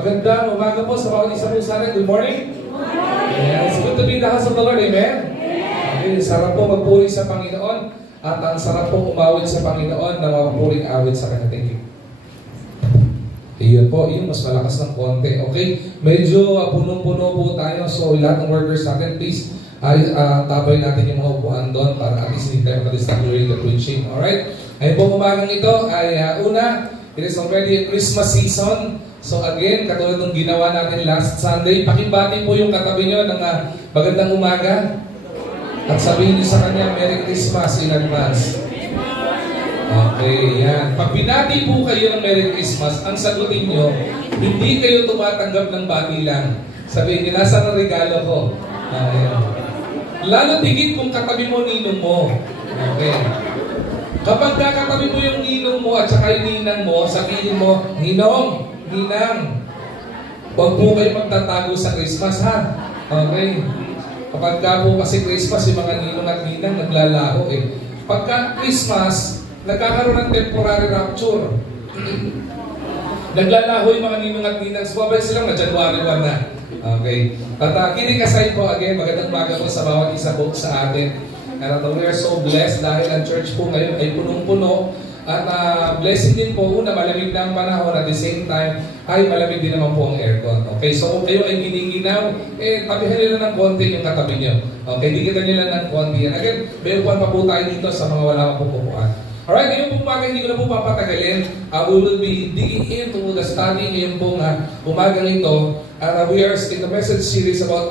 Magandang umaga po sa bawat isa po sa atin. Good morning. Good morning. It's good to be in the house of the Lord. Amen. Okay, sarap po magpuri sa Panginoon at ang sarap po umawit sa Panginoon na mapuring awit sa Kanya. Thank you. Iyon po, yung mas malakas ng konti. Okay, medyo punong-puno po tayo. So lahat ng workers natin, please tabay natin yung mga upuan doon para at least hindi tayo makadistract during the preaching. Alright? Ayun po, umagang ito ay una, it is already a Christmas season. So again, katulad ng ginawa natin last Sunday, pakibati po yung katabi nyo ng magandang umaga at sabihin niyo sa kanya, Merry Christmas in advance. Okay, yan. Pag binati po kayo ng Merry Christmas, ang sagutin nyo, hindi kayo tumatanggap ng bati lang. Sabihin niyo, nasa ang regalo ko? Lalo tigit kung katabi mo, ninong mo. Okay. Kapag kakatabi mo yung ninong mo at saka yung ninang mo, sabihin mo, Ninong, Ninang, huwag po kayo magtatago sa Christmas, ha? Okay. Kapag ka po kasi Christmas, yung mga ninong at ninang naglalaho eh. Pagka Christmas, nagkakaroon ng temporary rapture. Naglalaho yung mga ninong at ninang. Sumabay silang na January 1 na. Okay. At kidding aside po, again, magandang umaga po sa bawat isa po sa atin. And we are so blessed dahil ang church po ngayon ay punong-puno. At blessing din po, una, malamig na ang panahon. At the same time, ay malamig din naman po ang aircon. Okay, so kung kayo ay giniginaw, tabihan nila ng konti yung katabi nyo. Okay, dikitan nila ng konti yan. Again, may upuan pa po tayo dito sa mga wala pa po upuan. Alright, ngayon po umaga, hindi ko na po papatagalin. We will be digging into the study ngayon po umagang ito. We are in the message series about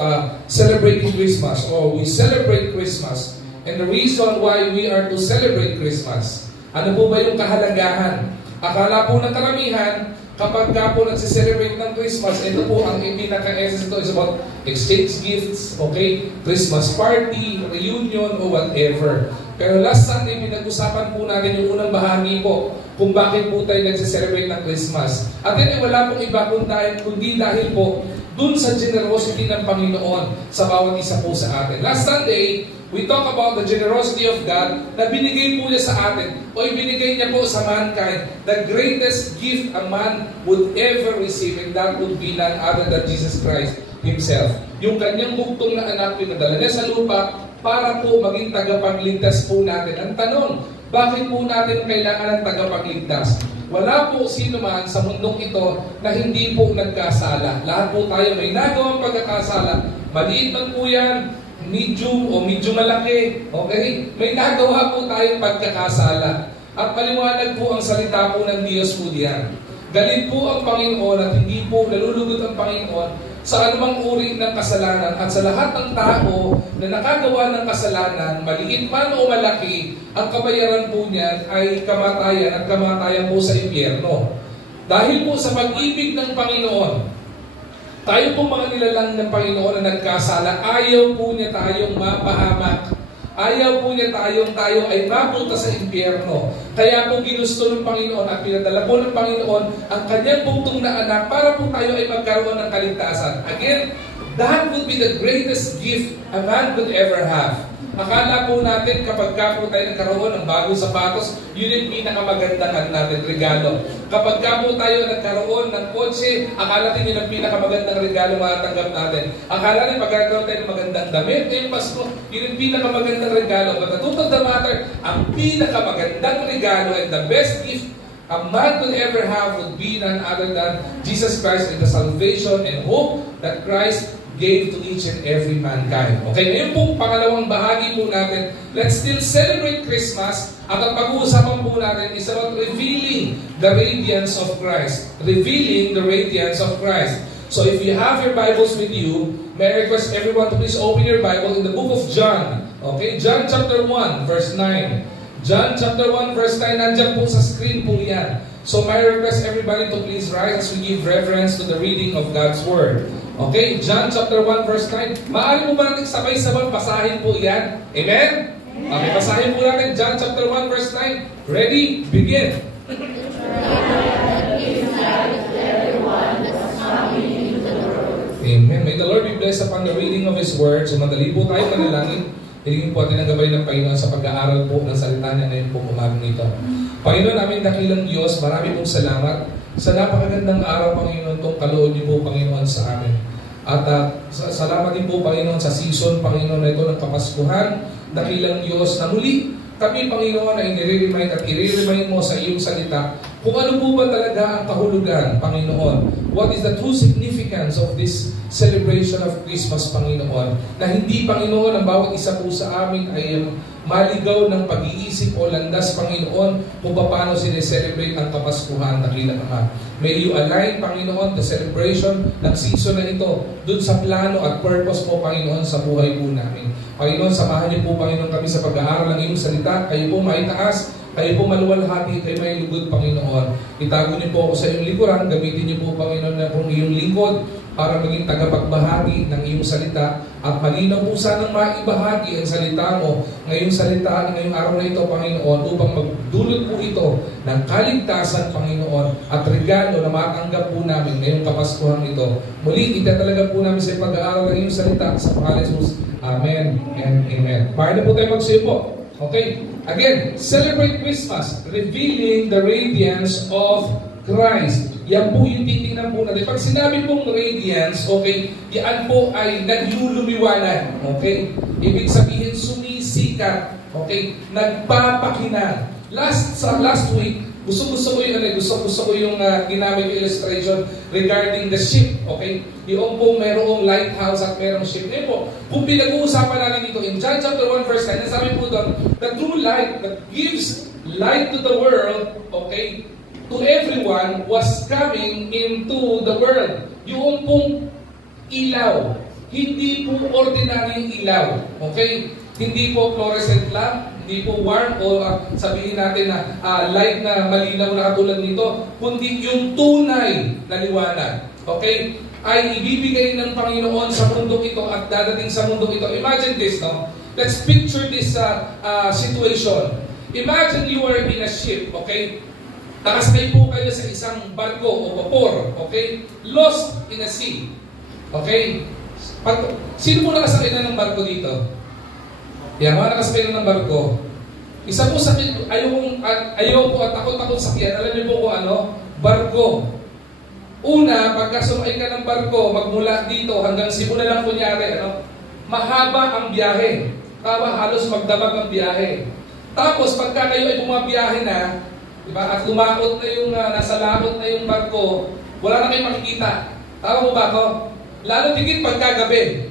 celebrating Christmas, or we celebrate Christmas. And the reason why we are to celebrate Christmas. Ano po ba yung kahalagahan? Akala po ng karamihan, kapag ka po nagsiselebrate ng Christmas, ito po ang pinaka-essence ito is about exchange gifts, okay? Christmas party, reunion, or whatever. Pero last Sunday, pinag-usapan po natin yung unang bahagi po kung bakit po tayo nagsiselebrate ng Christmas. At then, wala pong iba kundi dahil po dun sa generosity ng Panginoon sa bawat isa po sa atin. Last Sunday, we talk about the generosity of God na binigay po niya sa atin o ibinigay niya po sa mankind. The greatest gift a man would ever receive, and that would be none other than Jesus Christ Himself. Yung kanyang bugtong na anak, pinadala niya sa lupa para po maging tagapagligtas po natin. Ang tanong, bakit po natin kailangan ng tagapagligtas? Wala po sino man sa mundong ito na hindi po nagkasala. Lahat po tayo may nagawang pagkakasala. Maliit man po yan, medium o medyo malaki. Okay? May nagawa po tayong pagkakasala. At paliwanag po ang salita po ng Diyos po diyan. Galit po ang Panginoon at hindi po nalulugod ang Panginoon sa anumang uri ng kasalanan at sa lahat ng tao na nakagawa ng kasalanan, maliit man o malaki, ang kabayaran po niyan ay kamatayan at kamatayan po sa impyerno. Dahil po sa pag-ibig ng Panginoon, tayo po mga nilalang ng Panginoon na nagkasala, ayaw po niya tayong mapahamak. Ayaw po niya tayo ay mapunta sa impyerno. Kaya po ginusto ng Panginoon at pinadala po ng Panginoon ang kanyang bugtong na anak para po tayo ay magkaroon ng kaligtasan. Again, that would be the greatest gift a man could ever have. Akala po natin kapag ka po tayo nagkaroon ng bagong sapatos, yun yung pinakamagandang natin regalo. Kapag ka po tayo nagkaroon ng kotse, akala natin yun ang pinakamagandang regalo matatanggap natin. Akala natin pagkakaroon tayo ng magandang damit, ngayong Pasko, yun yung pinakamagandang regalo. But the truth of the matter, ang pinakamagandang regalo and the best gift a man could ever have would be none other than Jesus Christ and the salvation and hope that Christ gave to each and every mankind. Okay, ngayon po, pangalawang bahagi po natin, let's still celebrate Christmas at ang pag-uusapan po natin is about revealing the radiance of Christ. Revealing the radiance of Christ. So if you have your Bibles with you, may I request everyone to please open your Bible in the book of John. Okay, John chapter 1, verse 9. John chapter 1, verse 9, nandiyan po sa screen po yan. So may I request everybody to please rise as we give reverence to the reading of God's Word. Okay, John chapter 1 verse 9. Maaari mo ba natin sabay-sabay basahin po yan? Amen? Okay, basahin po natin John chapter 1 verse 9. Ready? Begin. Amen. May the Lord be blessed upon the reading of His Word. So madali po tayo manalangin. Hilingin po natin ang gabay ng Panginoon sa pag-aaral po ng salita niya ngayon po umagang ito. Panginoon namin dakilang Diyos, marami pong salamat sa napakagandang araw, Panginoon, itong kaloob niyo po, Panginoon, sa amin. At salamat din po, Panginoon, sa season, Panginoon, na ito ng Kapaskuhan, dakilang Diyos na muli kami, Panginoon, ay nire-remind at i-remind mo sa iyong salita kung ano po ba talaga ang kahulugan, Panginoon. What is the true significance of this celebration of Christmas, Panginoon? Na hindi, Panginoon, ang bawat isa po sa amin ay maligaw ng pag-iisip o landas, Panginoon, kung paano sineselebrate ang Kapaskuhan, dakilang Ama. May you align, Panginoon, the celebration ng season na ito dun sa plano at purpose mo, Panginoon, sa buhay po namin. Panginoon, samahan niyo po, Panginoon, kami sa pag-aaral ng iyong salita. Kayo po maitaas, kayo po maluwalhati, kayo may lugod, Panginoon. Itago niyo po ako sa iyong likuran, gamitin niyo po, Panginoon, na kung iyong lingkod para maging tagapagbahagi ng iyong salita at malinaw po sanang maibahagi ang salita mo ngayong salita, ngayong araw na ito, Panginoon, upang magdulot po ito ng kaligtasan, Panginoon, at regalo na matanggap po namin ngayong Kapaskuhan ito. Muli, itatalaga po namin sa pag-aaral ng iyong salita sa pangalan ni Jesus. Amen and amen. Para na po tayo magsiupo. Okay? Again, celebrate Christmas, revealing the radiance of Christ. Yan po yung titingnan po natin. Pag sinabi pong radiance, okay, yan po ay naglulumiwanag. Okay? Ibig sabihin, sumisikat. Okay? Nagpapakinang. Last week, gusto ko yung ginamit yung illustration regarding the ship, okay? Yung po merong lighthouse at merong ship. Ngayon po, kung pinag-uusapan natin ito in John chapter 1 verse 10, sabi po doon, the true light that gives light to the world, okay, to everyone was coming into the world. Yung pong ilaw, hindi po ordinaryong ilaw, okay? Hindi po fluorescent lamp, hindi po warm o sabihin natin na light na malinaw na katulad nito, kundi yung tunay na liwanag. Okay? Ay ibibigay ng Panginoon sa mundong ito at dadating sa mundong ito. Imagine this, no? Let's picture this situation. Imagine you are in a ship, okay? Nakasakay po kayo sa isang barko o vapor, okay? Lost in a sea. Okay? Sino po nakasakay na ng barko dito? Yan, mga nakasakay na ng barko. Isa po sakit, ayaw po at takot sakyan. Alam niyo po kung ano? Barko. Una, pagka sumakay ka ng barko, magmula dito hanggang Cebu na lang kunyari, ano? Mahaba ang biyahe. Halos magdamag ang biyahe. Tapos, pagka kayo ay bumabiyahe na, diba, at lumakot na yung, nasa lakot na yung barko, wala na kayong makikita. Tama mo ba ako? Lalo tigit pagkagabi.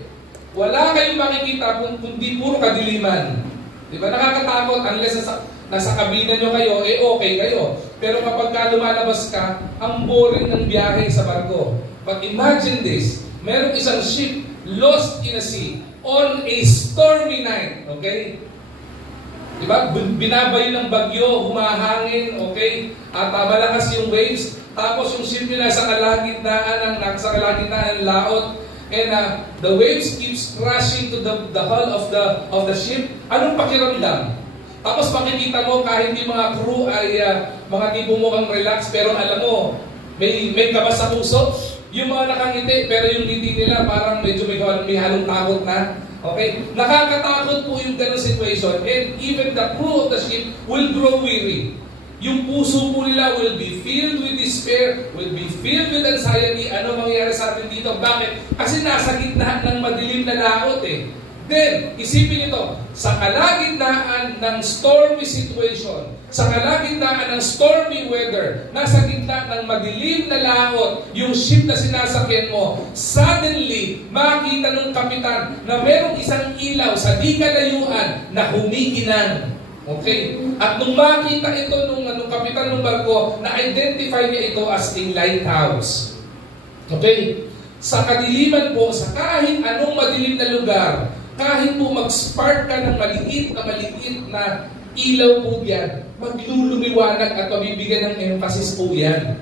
Wala kayong makikita kundi puro kadiliman. Diba? Nakakatakot unless nasa kabina nyo kayo, okay kayo. Pero kapag lumalabas ka, ang boring ng biyahe sa barko. But imagine this, merong isang ship lost in a sea on a stormy night. Okay? Diba? Binabayo ng bagyo, humahangin, okay? At malakas yung waves. Tapos yung ship nyo nasa kalagitnaan ng laot. And the waves keeps crashing to the hull of the ship. Anong pakiramdam? Tapos makikita mo kahit yung mga crew ay mga tipo mo kang relax, pero alam mo, may kaba sa puso. Yung mga nakangiti, pero yung ngiti nila parang medyo may halong takot na. Okay? Nakakatakot po yung ganong situation. And even the crew of the ship will grow weary. Yung puso po nila will be filled with despair, will be filled with anxiety. Ano mangyayari sa atin dito? Bakit? Kasi nasa gitna ng madilim na laot eh. Then, isipin ito, sa kalagitnaan ng stormy situation, sa kalagitnaan ng stormy weather, nasa gitna ng madilim na laot, yung ship na sinasakyan mo, suddenly, makita ng kapitan na merong isang ilaw sa di kalayuan na humihinang. Okay? At nung makita ito nung kapitan ng barko, na-identify niya ito as a lighthouse. Okay? Sa kadiliman po, sa kahit anong madilim na lugar, kahit po mag-spark ka ng maliit na ilaw po yan, maglulumiwanag at mabibigyan ng emphasis po yan.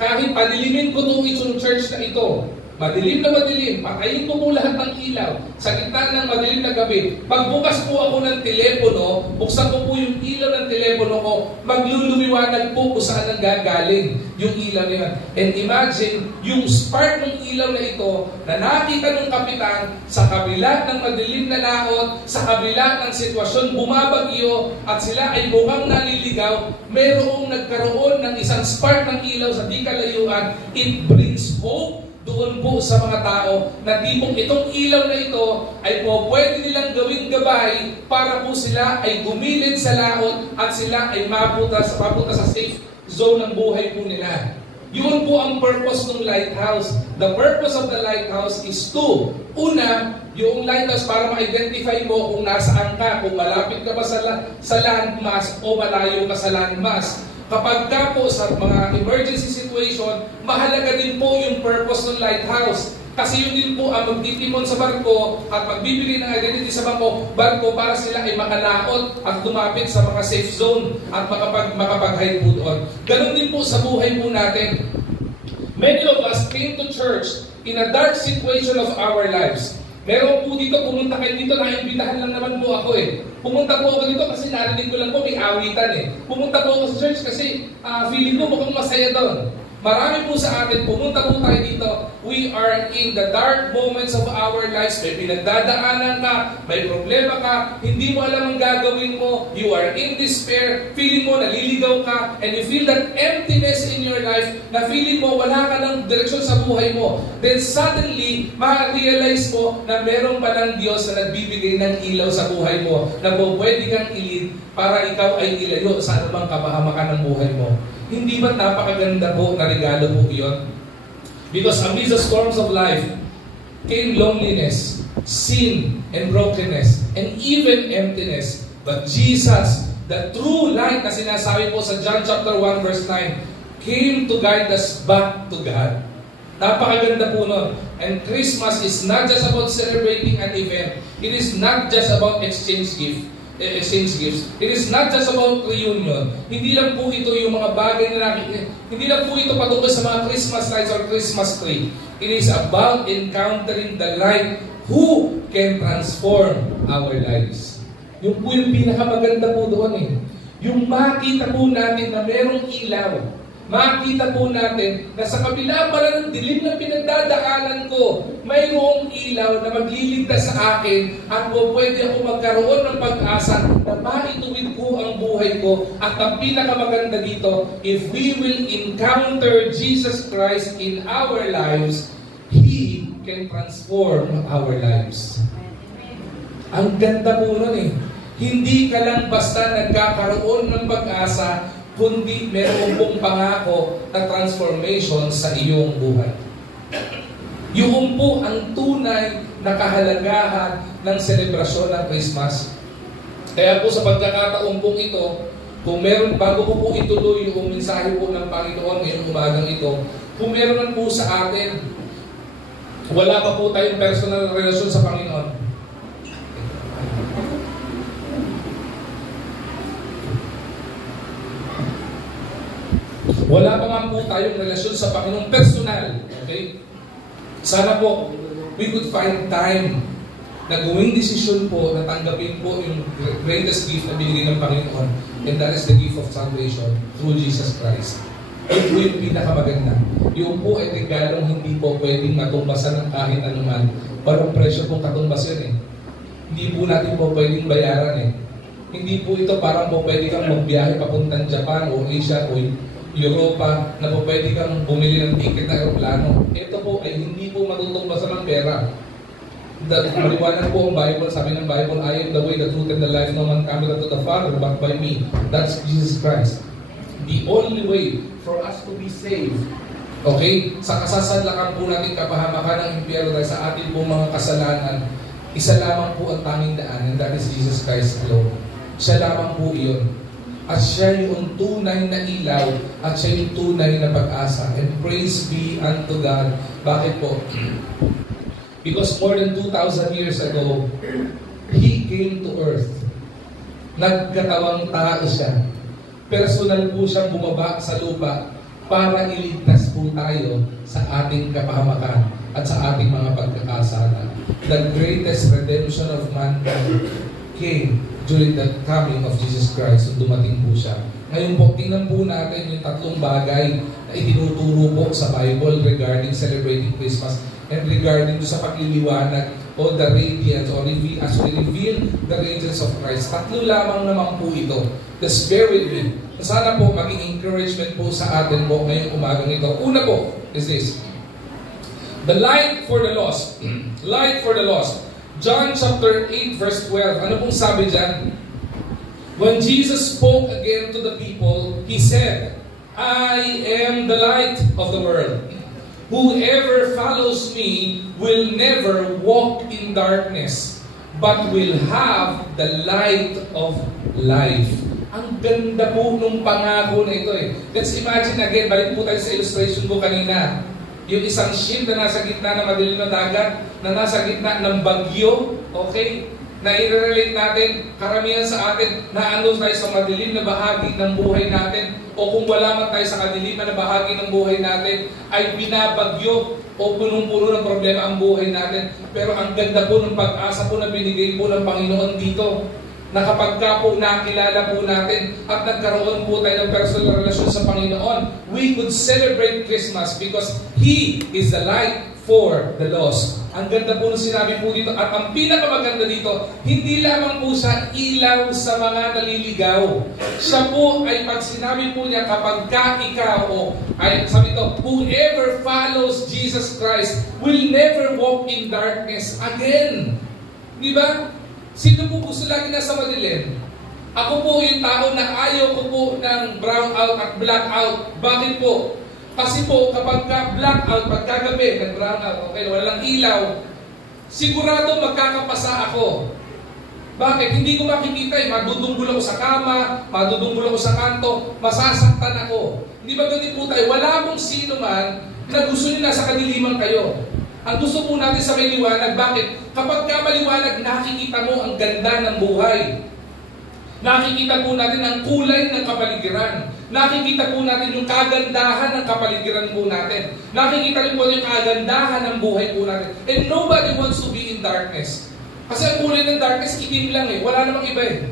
Kahit padilimin ko itong church na ito, madilim na madilim, patayin ko po lahat ng ilaw sa gitna ng madilim na gabi. Pagbukas po ako ng telepono, buksan ko po yung ilaw ng telepono ko, maglulumiwanag po kung saan ang gagaling yung ilaw na yan. And imagine, yung spark ng ilaw na ito na nakita ng kapitan sa kabila ng madilim na laot, sa kabila ng sitwasyon bumabagyo at sila ay mukhang naliligaw, merong nagkaroon ng isang spark ng ilaw sa di kalayuan. It brings hope doon po sa mga tao na tipong itong ilaw na ito ay po pwede nilang gawing gabay para po sila ay gumilid sa laot at sila ay mapunta sa safe zone ng buhay po nila. Yun po ang purpose ng lighthouse. The purpose of the lighthouse is to, una, yung lighthouse para ma-identify mo kung nasaan ka, kung malapit ka ba sa landmass o malayo ka sa landmass. Kapag ka po sa mga emergency situation, mahalaga din po yung purpose ng lighthouse. Kasi yun din po ang magtitimon sa barko at magbibigay ng identity sa barko para sila ay makalaot at lumapit sa mga safe zone at makapag-hide po doon. Ganon din po sa buhay po natin. Many of us came to church in a dark situation of our lives. Meron po dito, pumunta kayo dito, naimbitahan lang naman po ako eh. Pumunta po ako dito kasi narinig ko lang po may awitan eh. Pumunta po ako sa church kasi feeling ko mukhang masaya doon. Marami po sa atin, pumunta po tayo dito, we are in the dark moments of our lives. May pinagdadaanan ka, may problema ka, hindi mo alam ang gagawin mo, you are in despair, feeling mo naliligaw ka, and you feel that emptiness in your life, na feeling mo wala ka ng direksyon sa buhay mo. Then suddenly, ma-realize mo na meron palang Diyos na nagbibigay ng ilaw sa buhay mo, na pwede kang ilid para ikaw ay ilayo sa anumang kapahamakan ng buhay mo. Hindi ba napakaganda po na regalo po iyon? Because amidst the storms of life came loneliness, sin, and brokenness, and even emptiness. But Jesus, the true light na sinasabi po sa John chapter 1 verse 9, came to guide us back to God. Napakaganda po nun. And Christmas is not just about celebrating an event. It is not just about exchange gifts. It is not just about reunion. Hindi lang po ito yung mga bagay na hindi lang po ito patungkol sa mga Christmas lights or Christmas tree. It is about encountering the light who can transform our lives. Yung po yung pinakamaganda po doon eh. Yung makita po natin na merong ilaw. Makita po natin na sa kabila pala ng dilim na pinagdadaanan ko, mayroong ilaw na magliligtas sa akin at pwede ako magkaroon ng pag-asa na maituwid ko ang buhay ko. At ang pinakamaganda dito, if we will encounter Jesus Christ in our lives, He can transform our lives. Ang ganda po nun eh. Hindi ka lang basta nagkakaroon ng pag-asa, kundi meron pong pangako na transformation sa iyong buhay. Yun po ang tunay na kahalagahan ng selebrasyon ng Christmas. Kaya po sa pagkakataon pong ito, kung meron, bago ko po ituloy yung mensahe po ng Panginoon ngayong umagang ito, kung meron man po sa atin, wala pa po tayong personal na relasyon sa Panginoon, wala pa nga po tayong relasyon sa Panginoon personal. Okay? Sana po, we could find time na gawing desisyon po na tanggapin po yung greatest gift na binigay ng Panginoon. And that is the gift of salvation through Jesus Christ. Ito po yung pinakamaganda. Yung po ay regalong hindi po pwedeng matumbasan ng kahit anuman. Parang presyo pong katumbas yun eh. Hindi po natin po pwedeng bayaran eh. Hindi po ito parang po pwede kang magbiyahe papuntang Japan o Asia o Europa na po pwede kang bumili ng ticket na aeroplano. Ito po ay hindi po matutumbasan ng pera. Maliwanag po ang Bible, sabi ng Bible, I am the way, the truth, and the life. No man cometh unto the Father but by me. That's Jesus Christ. The only way for us to be saved. Okay? Sa kasasadlakan po natin kapahamakan ng impyerno dahil sa atin po mga kasalanan, isa lamang po ang tanging daan, and that is Jesus Christ alone. Siya lamang po iyon. At siya yung tunay na ilaw at siya yung tunay na pag-asa. And praise be unto God. Bakit po? Because more than 2,000 years ago, He came to earth. Nagkatawang tao siya. Personal po siyang bumaba sa lupa para iligtas po tayo sa ating kapahamakan. at sa ating mga pagkakasala. The greatest redemption of mankind came during the coming of Jesus Christ, nung dumating po siya. Ngayon po, tingnan po natin yung tatlong bagay na itinuturo po sa Bible regarding celebrating Christmas and regarding sa pagliliwanag o the radiance or as we reveal the radiance of Christ. Tatlo lamang naman po ito. Just bear with me. Sana po maging encouragement po sa atin po ngayong umagang ito. Una po is this. The light for the lost. Light for the lost. John chapter 8 verse 12. Ano pong sabi dyan? When Jesus spoke again to the people, He said, I am the light of the world. Whoever follows me will never walk in darkness, but will have the light of life. Ang ganda po nung pangako na ito eh. Let's imagine again, balik po tayo sa illustration ko kanina. Yung isang ship na nasa gitna ng madilim na dagat, na nasa gitna ng bagyo, okay? Na i-relate natin, karamihan sa atin, na ano tayo sa madilim na bahagi ng buhay natin, o kung wala man tayo sa kadiliman na bahagi ng buhay natin, ay binabagyo o punong-puno ng problema ang buhay natin. Pero ang ganda po ng pag-asa po na binigay po ng Panginoon dito, na kapag ka po nakilala po natin at nagkaroon po tayo ng personal relasyon sa Panginoon, we could celebrate Christmas because He is the light for the lost. Ang ganda po ng sinabi po dito. At ang pinakamaganda dito, hindi lamang po siya ilaw sa mga naliligaw. Siya po ay pag sinabi po niya, kapag ka ikaw, ay sabi ito, whoever follows Jesus Christ will never walk in darkness again. Di ba? Sino po gusto lagi nasa madilim? Ako po yung tao na ayaw ko po ng brown out at black out. Bakit po? Kasi po, kapag ka-black out, pagkagabi, nag-brown out, okay, walang ilaw, sigurado magkakapasa ako. Bakit? Hindi ko makikita eh. Madudunggol ako sa kama, madudunggol ako sa kanto, masasaktan ako. Hindi ba ganun po tayo? Wala mong sino man na gusto nyo nasa kadiliman kayo. Ang gusto po natin sa may liwanag. Bakit? Kapag ka maliwanag, nakikita mo ang ganda ng buhay. Nakikita po natin ang kulay ng kapaligiran. Nakikita po natin yung kagandahan ng kapaligiran po natin. Nakikita rin po yung kagandahan ng buhay po natin. And nobody wants to be in darkness. Kasi ang kulay ng darkness, itim lang eh. Wala namang iba eh.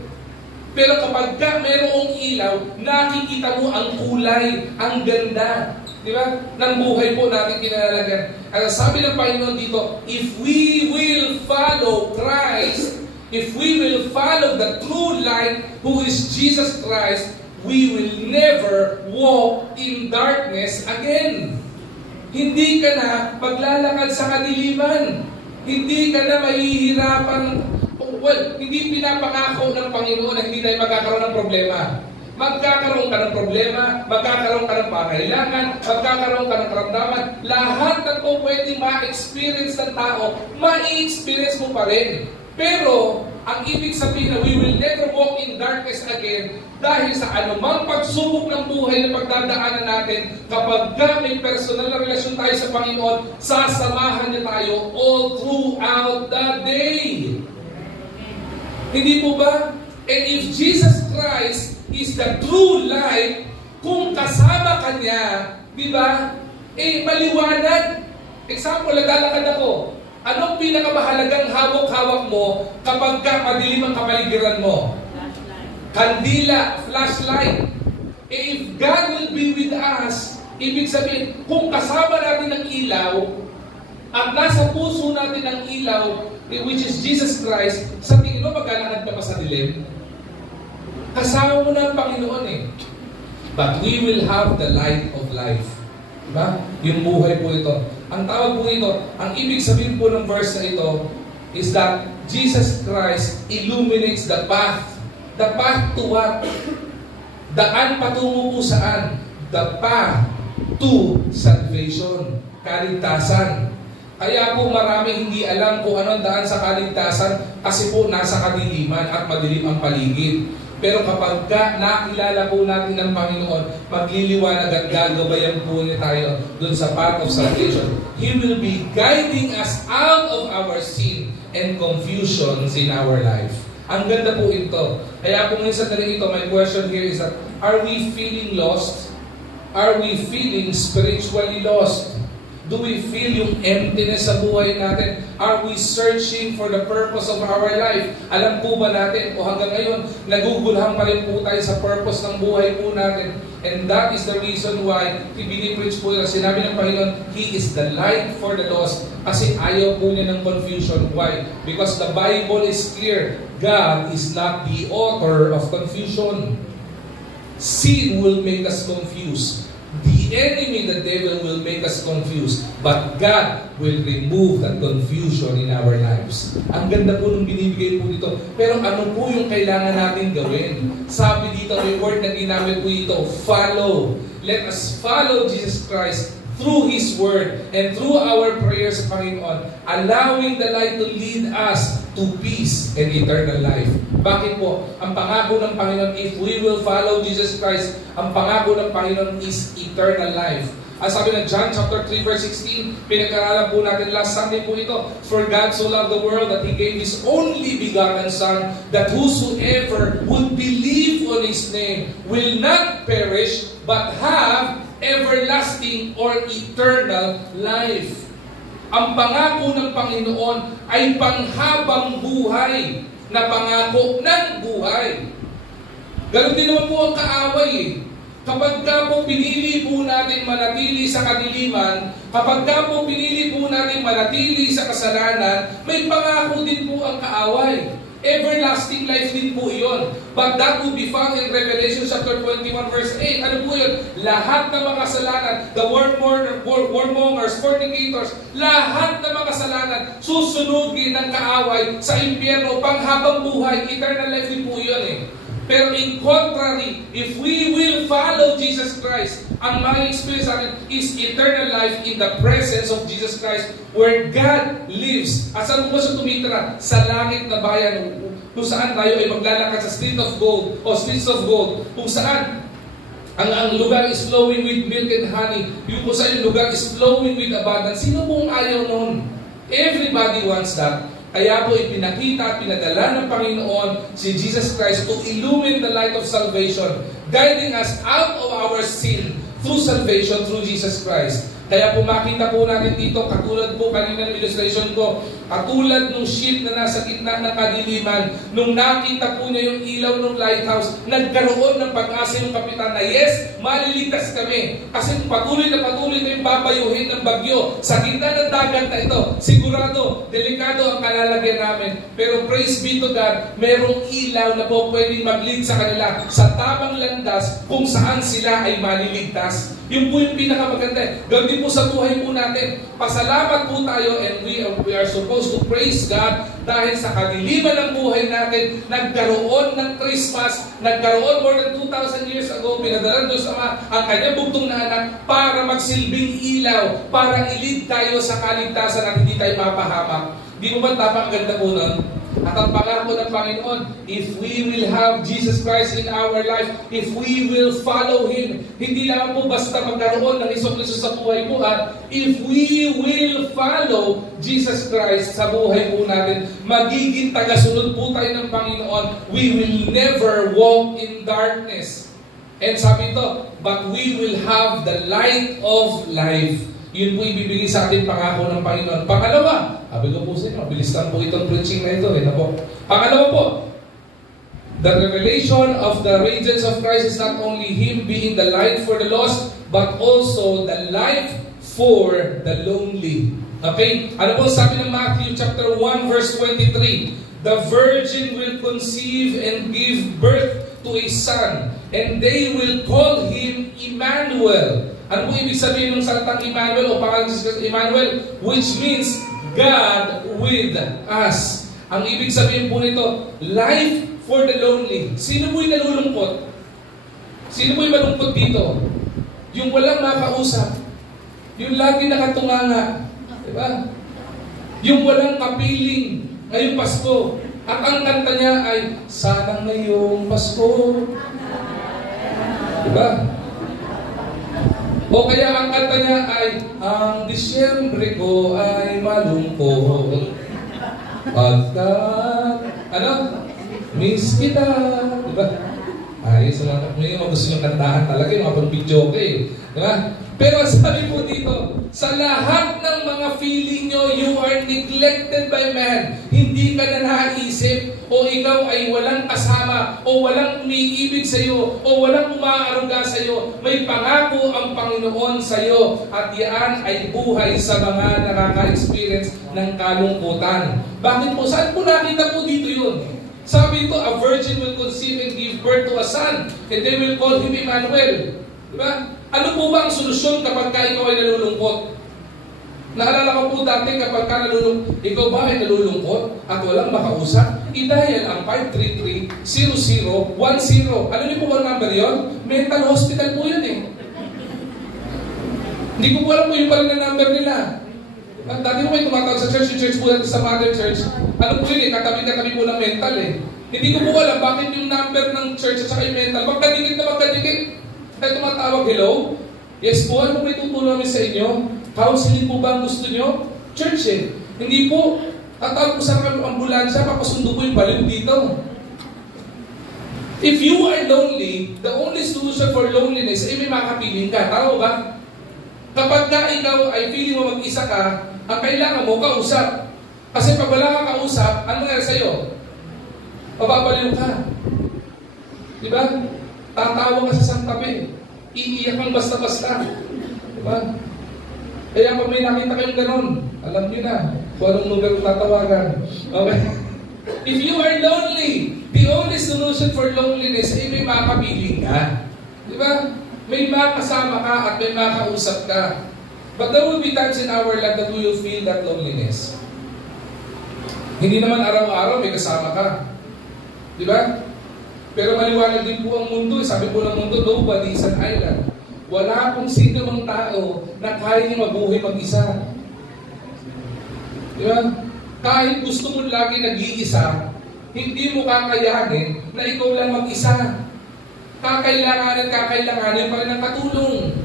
Pero kapag ka mayroong ilaw, nakikita mo ang kulay, ang ganda. Di ba? Ng buhay po natin kinalalagan. At sabi ng Panginoon dito, if we will follow Christ, if we will follow the true light who is Jesus Christ, we will never walk in darkness again. Hindi ka na maglalakad sa kadiliman. Hindi ka na mahihirapan. Well, hindi pinapangako ng Panginoon na hindi tayo magkakaroon ng problema. Magkakaroon ka ng problema, magkakaroon ka ng pangailangan, magkakaroon ka ng karamdaman. Lahat ng ito pwede ma-experience ng tao, ma-experience mo pa rin. Pero, ang ibig sabihin na we will never walk in darkness again dahil sa anumang pagsubok ng buhay na pagdadaanan natin, kapag may personal na relasyon tayo sa Panginoon, sasamahan niya tayo all throughout the day. Hindi po ba? And if Jesus Christ is the true light, kung kasama ka niya, di ba? Maliwanag. Example, naglalakad ako. Anong pinakamahalagang hawak-hawak mo kapag madilim ang kapaligiran mo? Kandila, flashlight. If God will be with us, ibig sabihin, kung kasama natin ang ilaw, at nasa puso natin ang ilaw, which is Jesus Christ, sa tingin mo, maglalakad ka pa sa dilim? Kasama mo na ang Panginoon eh. But we will have the light of life. Diba? Yung buhay po ito. Ang tawag po ito, ang ibig sabihin po ng verse na ito is that Jesus Christ illuminates the path. The path to what? Daan patungo po saan? The path to salvation. Kaligtasan. Kaya po marami hindi alam kung ano ang daan sa kaligtasan kasi po nasa kadiliman at madilim ang paligid. Pero kapag nakilala po natin ng Panginoon, magliliwanag at gagabayan po niya tayo dun sa path of salvation. He will be guiding us out of our sin and confusions in our life. Ang ganda po ito. Kaya kung minsan na rin ito, my question here is that, are we feeling lost? Are we feeling spiritually lost? Do we feel yung emptiness sa buhay natin? Are we searching for the purpose of our life? Alam po ba natin o hanggang ngayon, nagugulhang pa rin po tayo sa purpose ng buhay po natin? And that is the reason why binipreach po yung sinabi ng Panginoon, He is the light for the lost. Kasi ayaw po niya ng confusion. Why? Because the Bible is clear. God is not the author of confusion. Sin will make us confused. The enemy, the devil, will make us confused. But God will remove that confusion in our lives. Ang ganda po nung binibigay po dito. Pero ano po yung kailangan natin gawin? Sabi dito, may word na ginamit po dito, follow. Let us follow Jesus Christ through His Word and through our prayers, Panginoon, allowing the light to lead us to peace and eternal life. Bakit po? Ang pangako ng Panginoon, if we will follow Jesus Christ, ang pangako ng Panginoon is eternal life. As sabi ng John chapter 3 verse 16, pinag-aralan po natin last Sunday po ito, for God so loved the world that He gave His only begotten Son, that whosoever would believe on His name will not perish, but have everlasting or eternal life. Ang pangako ng Panginoon ay panghabang buhay na pangako ng buhay. Ganon din naman po ang kaaway eh. Kapag ka po pinili po natin manatili sa kadiliman, kapag ka po pinili po natin manatili sa kasalanan, may pangako din po ang kaaway. Everlasting life din po iyon. But that will be found in Revelation chapter 21 verse 8. Ano po yun? Lahat ng makasalanan, the warmongers, fornicators, lahat ng makasalanan, susunugin ng kaaway sa impyerno, panghabang buhay, eternal life din po yun eh. Pero in contrary, if we will follow Jesus Christ, ang mga experience natin is eternal life in the presence of Jesus Christ, where God lives. At saan po siya tumitira? Sa langit na bayan, kung saan tayo ay maglalakad sa streets of gold, kung saan ang lugar is flowing with milk and honey, yung kung saan yung lugar is flowing with abundance. Sino pong ayaw noon? Everybody wants that. Kaya po ipinakita at pinadala ng Panginoon si Jesus Christ to illumine the light of salvation, guiding us out of our sin through salvation through Jesus Christ. Kaya po makita po natin dito, katulad po kanina ng illustration ko, katulad ng ship na nasa gitna ng kadiliman, nung nakita po niya yung ilaw ng lighthouse, nagkaroon ng pag-asa yung kapitan na yes, maliligtas kami. Kasi patuloy na tayong babayuhin ng bagyo sa gitna ng dagat na ito. Sigurado, delikado ang kalalagyan namin. Pero praise be to God, merong ilaw na po pwedeng mag-lead sa kanila sa tamang landas kung saan sila ay maliligtas. Yung po yung pinakamaganda. Gawin po sa buhay po natin. Pasalamat po tayo and we are supposed to praise God dahil sa kadiliman ng buhay natin, nagkaroon ng Christmas, nagkaroon more than 2,000 years ago, pinadalan doon sa ang kanyang bugtong na anak para magsilbing ilaw, para ilid tayo sa kaligtasan at hindi tayo mapahamak. Di mo ba tama ang ganda po nun? At ang pangako ng Panginoon, if we will have Jesus Christ in our life, if we will follow Him, hindi lang po basta magkaroon ng Hesus sa buhay po, if we will follow Jesus Christ sa buhay po natin, magiging tagasunod po tayo ng Panginoon. We will never walk in darkness. And sabi ito, but we will have the light of life. Yun po ibibigay sa atin pangako ng Panginoon. Pangalawa, sabi ko po sa inyo, mabilis lang po itong preaching na ito. Pangalawa po, the revelation of the radiance of Christ is not only Him being the light for the lost, but also the life for the lonely. Okay? Ano po sabi ng Matthew chapter 1 verse 23? The virgin will conceive and give birth to a son, and they will call Him Emmanuel. Ano po ibig sabihin ng salitang Emmanuel o pangalan ng Emmanuel? Which means God with us. Ang ibig sabihin po nito, life for the lonely. Sino po yung nalulungkot? Sino po yung malungkot dito? Yung walang makausap. Yung lagi nakatunganga. Diba? Yung walang kapiling ngayong Pasko. At ang kanta niya ay, sana ngayong Pasko. Diba? O kaya ang kanta niya ay, ang Disyembre ko ay malungkot. Pagkat, miss kita. Diba? Ayos, may mga gusto nyo kantahan talaga, yung mga pag-video okay. Diba? Pero sabi po dito, sa lahat ng mga feeling nyo, you are neglected by man. Hindi ka na naisip, o ikaw ay walang kasama, o walang umiibig sa iyo, o walang umaaruga sa iyo. May pangako ang Panginoon sa iyo, at yan ay buhay sa mga nakaka-experience ng kalungkutan. Bakit po? Saan po nakita po dito yun? Sabi ito, a virgin will conceive and give birth to a son, and they will call him Emmanuel. Diba? Ano po ba ang solusyon kapag ikaw ay nalulungkot? Naalala ko po dati kapag ikaw ba ay nalulungkot at walang makausap? I-dial ang 533-0010. Ano niyo po ang number yon? Mental hospital po yun eh. Hindi ko po alam po yung pala na number nila. Dati ko may tumatawag sa church, yung church po natin sa mother church. Ano po yun eh, katabi-katabi po ng mental eh. Hindi ko po alam bakit yung number ng church at saka yung mental, magkadikit na magkadikit. Kaya tumatawag, hello? Yes po, ano may tutulong namin sa inyo? Counseling po ba ang gusto nyo? Church eh. Hindi po, tatawag po sa ambulansya, papasundo po yung balon dito. If you are lonely, the only solution for loneliness ay may makapiling ka. Tama ba? Kapag na ikaw ay feeling mo mag-isa ka, ang kailangan mo, kausap. Kasi pag wala kang kausap, ano nangyari sa'yo? Mababaliw ka. Diba? Tatawa ka sa isang tabi. Iiyak kang basta-basta. Diba? Kaya pag may nakita kayong ganon, alam nyo na kung anong lugar tatawagan. Okay? If you are lonely, the only solution for loneliness ay may makapiling ka. Diba? May makasama ka at may makausap ka. But there will be times in our life that we will feel that loneliness. Hindi naman araw-araw may kasama ka. Diba? Pero maliwanag din po ang mundo. Sabi po ng mundo, nobody is an island. Wala pong sino mang tao na kaya niya mabuhay mag-isa. Diba? Kahit gusto mo lagi nag-iisa, hindi mo kakayanin na ikaw lang mag-isa. Kakailanganin pa rin ng katulong.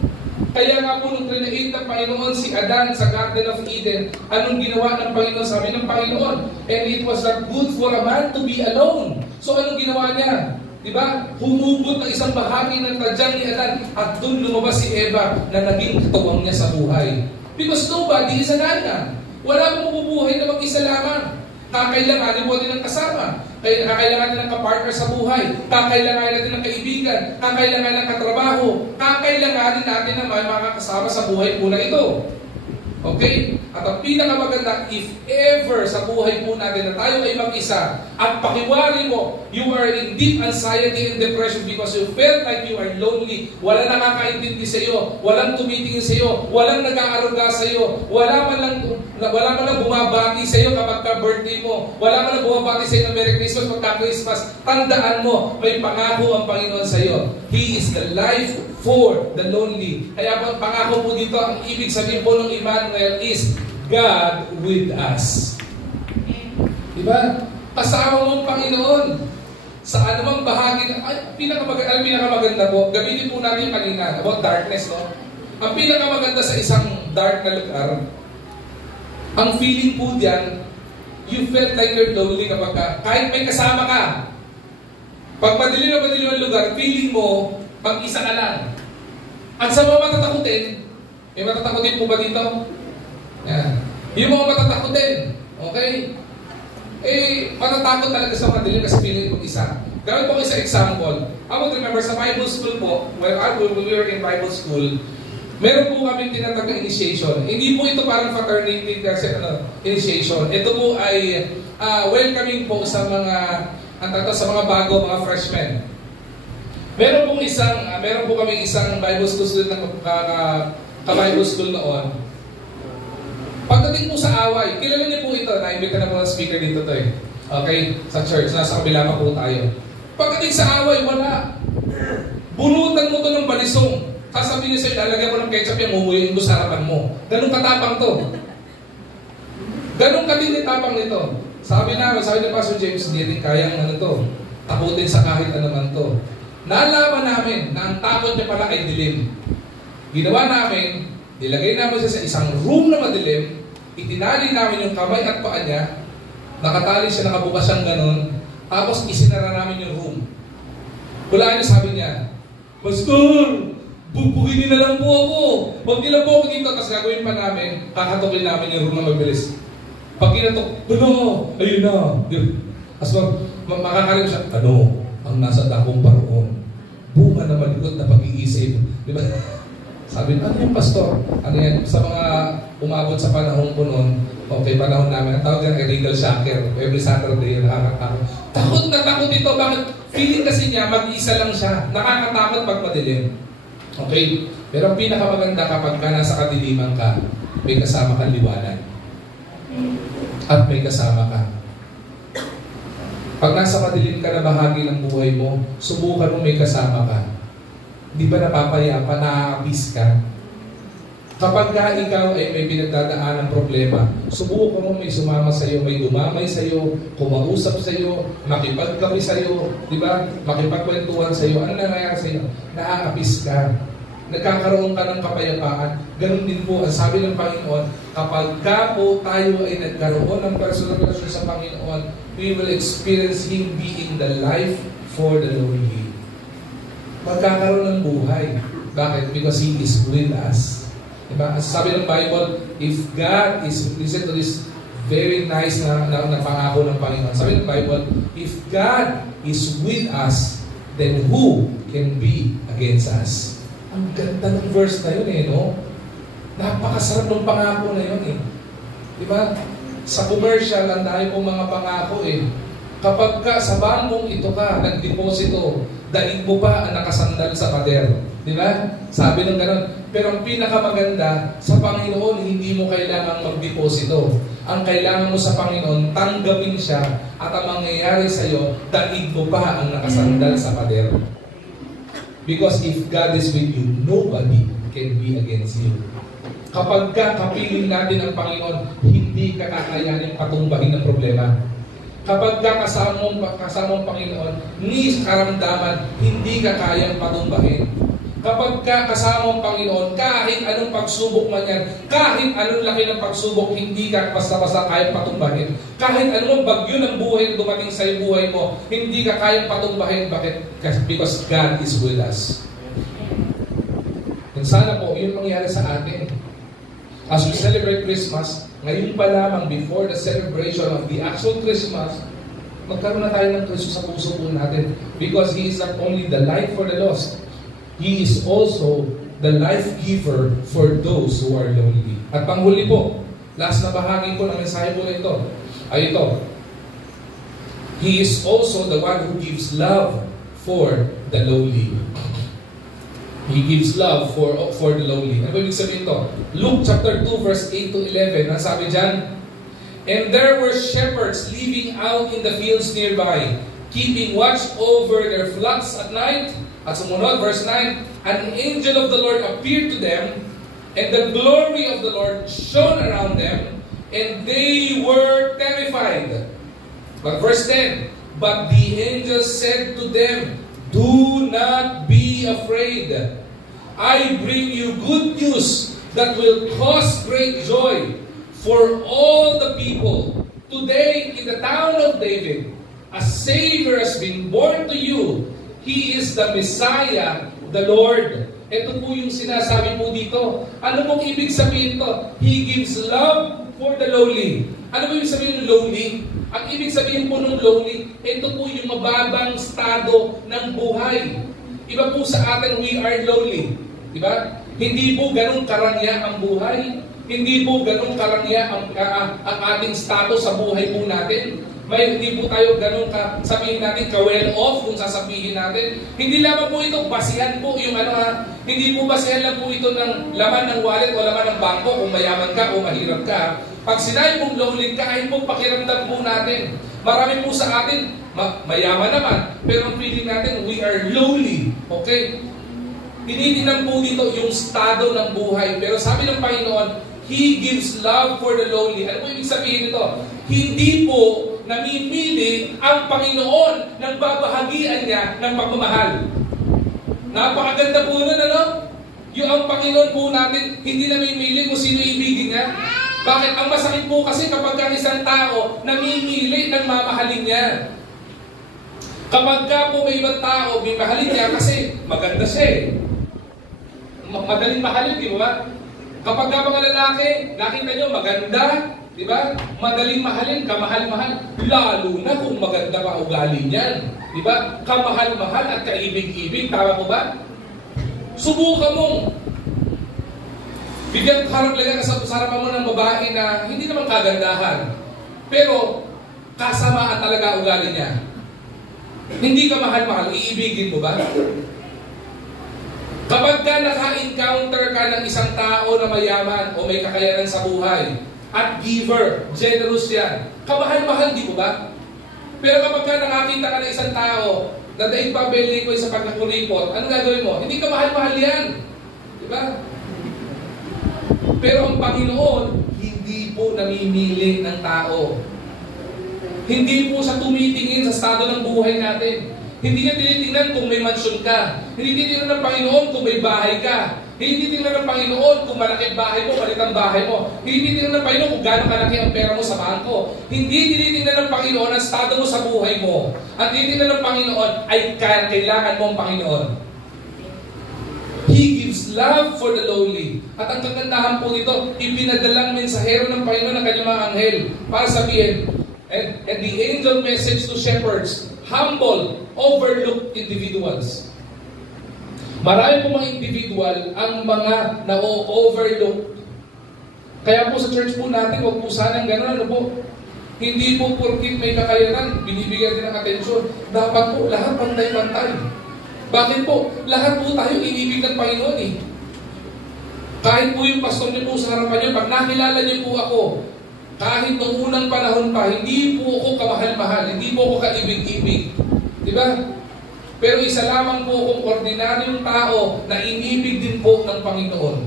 Kaya nga po nung trinate ng Panginoon si Adan sa Garden of Eden, anong ginawa ng Panginoon? Sabi ng Panginoon, and it was not good for a man to be alone. So anong ginawa niya? Diba? Humubot ng isang bahagi ng tadyang ni Adan at doon lumabas si Eva na naging katuwang niya sa buhay. Because nobody is an island. Wala mong mabubuhay na mag-isa lamang. Kakailanganin mo din ng kasama. Kakailanganin ng kapartner sa buhay. Kakailanganin natin ng kaibigan. Kakailanganin ng katrabaho. Kakailanganin natin na may makakasama sa buhay po na ito. Okay? At ang pinakamaganda, if ever sa buhay po natin na tayo ay mag-isa at pakiwari mo, you are in deep anxiety and depression because you felt like you are lonely, walang nakakaintindi sa iyo, walang tumitingin sa iyo, walang nag-aaruga sa iyo, wala man lang bumabati sa iyo kapag ka-birthday mo, wala man lang bumabati sa iyo ng Merry Christmas pagka-Christmas, tandaan mo, may pangako ang Panginoon sa iyo. He is the life for the lonely. Kaya pangako po dito, ang ibig sabihin po ng Emmanuel is God with us. Diba? Kasama mo ang Panginoon sa anumang bahagi. Pinakamaganda po, gamitin po natin kanina about darkness, no? Ang pinakamaganda sa isang dark na lugar, ang feeling po diyan, you felt like you're lonely kapag kahit may kasama ka. Pag madilim ang lugar, feeling mo, mag-isa ka lang. At sa mga matatakutin, may matatakutin po ba dito? Yan. Yung mga matatakutin, okay? Matatakot talaga sa madilim kasi feeling mag-isa. Gawin po kayo sa example. I would remember sa Bible school po, when we were in Bible school, meron po kami tinatag na initiation. Hindi po ito parang fraternity kasi initiation. Ito po ay welcoming po sa mga bago, mga freshmen. Meron po kaming isang Bible school student na ka-Bible school noon. Pagdating po sa away, kilala niyo po ito, na-invite na po ang speaker dito to eh. Okay? Sa church, nasa kabila pa po tayo. Pagdating sa away, wala. Bunutan mo to ng balisong. Sasabihin niyo sa'yo, lalagyan ko ng ketchup yung umuyin ko sa harapan mo. Ganun katapang to. Ganun katapang nito. Sabi ni Pastor James, hindi rin kayang takutin sa kahit ano man to. Nalaman namin na ang takot niya pala ay dilim. Ginawa namin, nilagay namin siya sa isang room na madilim, itinali namin yung kamay at paa niya, nakatali siya, nakabukas siyang ganon, tapos isinara namin yung room. Hulaan niyo, sabi niya, Pastor, bubuhin na lang po ako. Huwag niyo lang po ako dito. Tapos gagawin pa namin, kakatukin namin yung room na mabilis. Pag kinatok, ayun na. Tapos makakarin siya, ang nasa dakong paroon? Bunga na malikot na pag-iisip. Di ba? Sabi, ano yung pastor? Ano yan? Sa mga umabot sa panahon ko noon, okay, panahon namin, ang tawag yan ay legal shocker. Every Saturday, nakakatakot. Takot na takot ito. Bakit? Feeling kasi niya, mag-isa lang siya. Nakakatakot pag madilim. Okay? Pero ang pinakamaganda kapag ka nasa kadiliman ka, may kasama kang liwanag. At may kasama ka. Pag nasa madilim ka na bahagi ng buhay mo, subukan mo may kasama ka. Di ba napapayapa, naaapis ka? Kapag ka ikaw ay may pinagdadaan ng problema, subukan mo may sumama sa iyo, may dumamay sa iyo, kumausap sa iyo, makipagkapi sa iyo, di ba? Makipagkwentuhan sa iyo. Ano nangyayari sa iyo? Naaapis ka. Nagkakaroon ka ng kapayapaan. Ganun din po, ang sabi ng Panginoon, kapag ka po tayo ay nagkaroon ng personal relasyon sa Panginoon, we will experience Him being the life for the lonely. Magkakaroon ng buhay. Bakit? Because He is with us. Diba? Sabi ng Bible, if God is, listen to this very nice na pangako ng Panginoon. Sabi ng Bible, if God is with us, then who can be against us? Ang ganda ng verse na yun no? Napakasarap ng pangako na yun Diba? Sa commercial, ang dahil pong mga pangako Kapag ka sa bangkong ito ka, nagdeposito, daig mo pa ang nakasandal sa pader. Di ba? Sabi ng gano'n. Pero ang pinakamaganda, sa Panginoon, hindi mo kailangang magdeposito. Ang kailangan mo sa Panginoon, tanggapin siya at ang mangyayari sa iyo, daig mo pa ang nakasandal sa pader. Because if God is with you, nobody can be against you. Kapag kapiling natin ang Panginoon, hindi ka kakayanin patumbahin ng problema. Kapag kasama ang Panginoon, ni karamdaman, hindi ka kayang patumbahin. Kapag kasama ang Panginoon, kahit anong pagsubok man yan, kahit anong laki ng pagsubok, hindi ka basta-basta kayang patumbahin. Kahit anong bagyo ng buhay na dumating sa buhay mo, hindi ka kayang patumbahin. Bakit? Because God is with us. And sana po, yun mangyari sa atin. As we celebrate Christmas, ngayon pa lamang, before the celebration of the actual Christmas, magkaroon na tayo ng Kristo sa puso po natin. Because He is not only the light for the lost, He is also the life giver for those who are lonely. At panghuli po, last na bahagi ko ng mensahe po na ito, ay ito. He is also the one who gives love for the lowly. He gives love for the lonely. Ano ba ibig sabihin ito? Luke chapter 2 verse 8 to 11. Ang sabi dyan, and there were shepherds living out in the fields nearby, keeping watch over their flocks at night. At sumunod, verse 9, an angel of the Lord appeared to them, and the glory of the Lord shone around them, and they were terrified. But verse 10, but the angel said to them, do not be afraid. I bring you good news that will cause great joy for all the people. Today, in the town of David, a Savior has been born to you. He is the Messiah, the Lord. Ito po yung sinasabi po dito. Ano pong ibig sabihin to? He gives love for the lowly. Ano po ibig sabihin ng lowly? Ang ibig sabihin po ng lowly, ito po yung mababang estado ng buhay. Iba po sa atin, we are lowly. Diba? Hindi po ganun karangya ang buhay. Hindi po ganun karangya ang ating status sa buhay po natin. Hindi po tayo ganun sabihin natin, well off kung sasabihin natin. Hindi lamang po ito, basihan po yung hindi po basihan lang po ito ng laman ng wallet o laman ng bangko kung mayaman ka o mahirap ka. Pag sinabi pong lowly ka, ay po pakiramdam po natin. Marami po sa atin, mayaman naman, pero ang feeling natin, we are lowly. Okay? Tinitingnan po dito yung estado ng buhay. Pero sabi ng Panginoon, He gives love for the lowly. Ano po ibig sabihin nito? Hindi po namimili ang Panginoon ng babahagian niya ng pagmamahal. Napakaganda po nun, Yung ang Panginoon po natin, hindi namimili kung sino ibigin niya. Bakit? Ang masakit po kasi kapag ang isang tao namimili ng mamahalin niya. Kapag ka po may ibang tao, may mahalin niya kasi maganda siya eh. Madaling mahalin, di ba? Kapag ka mga lalaki, nakita nyo maganda, di ba? Madaling mahalin, kamahal-mahal. Lalo na kung maganda ka ugali niyan. Di ba? Kamahal-mahal at kaibig-ibig. Tama po ba? Subukan mo. Bigyan harap-lagan ka sa harapan mo ng babae na hindi naman kagandahan. Pero, kasamaan talaga ugali niya. Hindi ka mahal-mahal, iibigin mo ba? Kapag ka naka-encounter ka ng isang tao na mayaman o may kakayanan sa buhay, at giver, generous yan, kamahal-mahal, di mo ba? Pero kapag ka nakakita ka ng isang tao na daig pa belly ko sa pagkakuripot, ano gagawin mo? Hindi ka mahal-mahal yan. Di ba? Pero ang Panginoon, hindi po namimili ng tao. Hindi po siya tumitingin sa estado ng buhay natin. Hindi niya tinitingnan kung may mansyon ka. Hindi tinitingnan ng Panginoon kung may bahay ka. Hindi tinitingnan ng Panginoon kung malaki bahay mo, palit ang bahay mo. Hindi tinitingnan ng Panginoon kung gaano kalaki ang pera mo sa bangko. Hindi tinitingnan ng Panginoon ang estado mo sa buhay mo. At tinitingnan ng Panginoon ay kailangan mo ang Panginoon. He gives love for the lowly. At ang kagandahan po nito, ipinadalang mensahero ng Panginoon ng kanyang mga anghel para sabihin, and the angel message to shepherds, humble, overlooked individuals. Marami po mga individual ang mga na-overlook. Kaya po sa church po natin, huwag po sanang gano'n, ano po? Hindi po porkit may kakayanan, binibigyan din ng atensyon. Dapat po lahat pantay-pantay. Bakit po? Lahat po tayo inibig ng Panginoon eh. Kahit po yung pastor niyo po sa harapan niyo, pag nakilala niyo po ako, kahit noong unang panahon pa, hindi po ako kamahal-mahal, hindi po ako kaibig-ibig. Diba? Pero isa lamang po akong ordinaryong tao na inibig din po ng Panginoon.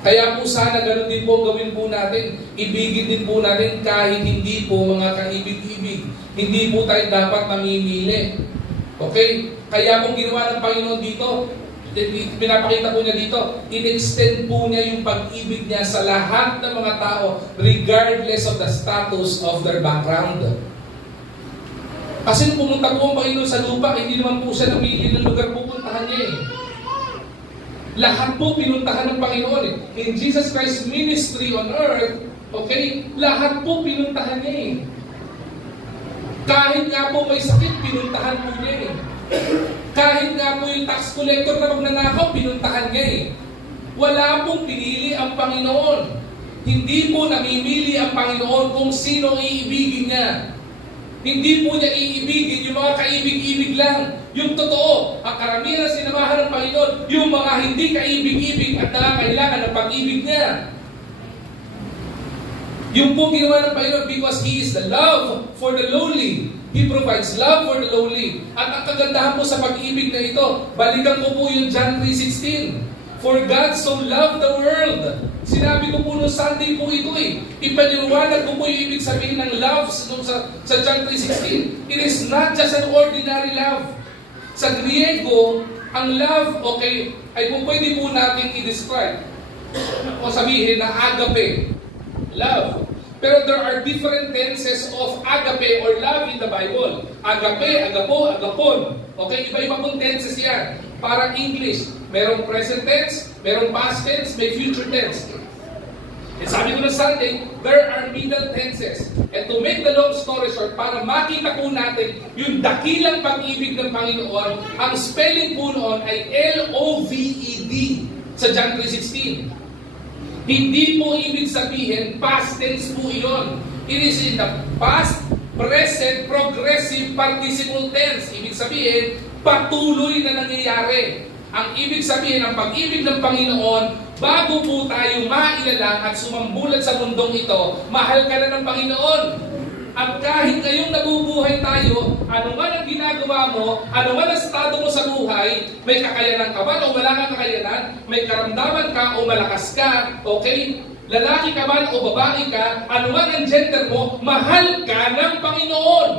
Kaya po sana ganun din po gawin po natin. Ibigin din po natin kahit hindi po mga kaibig-ibig. Hindi po tayo dapat mamimili. Okay? Kaya po ginawa ng Panginoon dito, pinapakita po niya dito, in-extend po niya yung pag-ibig niya sa lahat ng mga tao regardless of the status of their background. Kasi nung pumunta po ang Panginoon sa lupa, hindi naman po siya namili ng lugar pupuntahan niya eh. Lahat po pinuntahan ng Panginoon eh. In Jesus Christ's ministry on earth, okay, lahat po pinuntahan niya eh. Kahit nga po may sakit, pinuntahan po niya eh. Kahit nga po yung tax collector na magnanakaw, pinuntahan niya eh. Wala pong pinili ang Panginoon. Hindi po namimili ang Panginoon kung sino iibigin niya. Hindi po niya iibigin yung mga kaibig-ibig lang. Yung totoo, ang karamihan na sinamahan ng Panginoon, yung mga hindi kaibig-ibig at nakakailangan ng pag-ibig niya. Yung po ginawa ng Panginoon because He is the love for the lowly. He provides love for the lowly. At ang kagandahan po sa pag-ibig na ito, balikan ko po yung John 3:16. For God so loved the world. Sinabi ko po noong Sunday po ito eh. Ipaliwanag ko po yung ibig sabihin ng love sa John 3:16. It is not just an ordinary love. Sa Griego, ang love, okay, ay po pwede po natin i-describe o sabihin na agape. Love. Pero there are different tenses of agape or love in the Bible. Agape, agapo, agapon. Okay, iba-iba pong tenses yan. Para English, merong present tense, merong past tense, may future tense. And sabi ko na Sunday, there are middle tenses. And to make the long story short, para makita po natin yung dakilang pag-ibig ng Panginoon, ang spelling po noon ay L-O-V-E-D sa John 3:16. Hindi po ibig sabihin, past tense po iyon. It is in the past, present, progressive, participle tense. Ibig sabihin, patuloy na nangyayari. Ang ibig sabihin, ang pag-ibig ng Panginoon, bago po tayo mailalang at sumambulat sa mundong ito, mahal ka na ng Panginoon. At kahit ngayong nabubuhay tayo, ano man ang ginagawa mo, ano man ang estado mo sa buhay, may kakayanan ka ba o wala kang kakayanan, may karamdaman ka o malakas ka, okay? Lalaki ka man o babae ka, ano man ang gender mo, mahal ka ng Panginoon.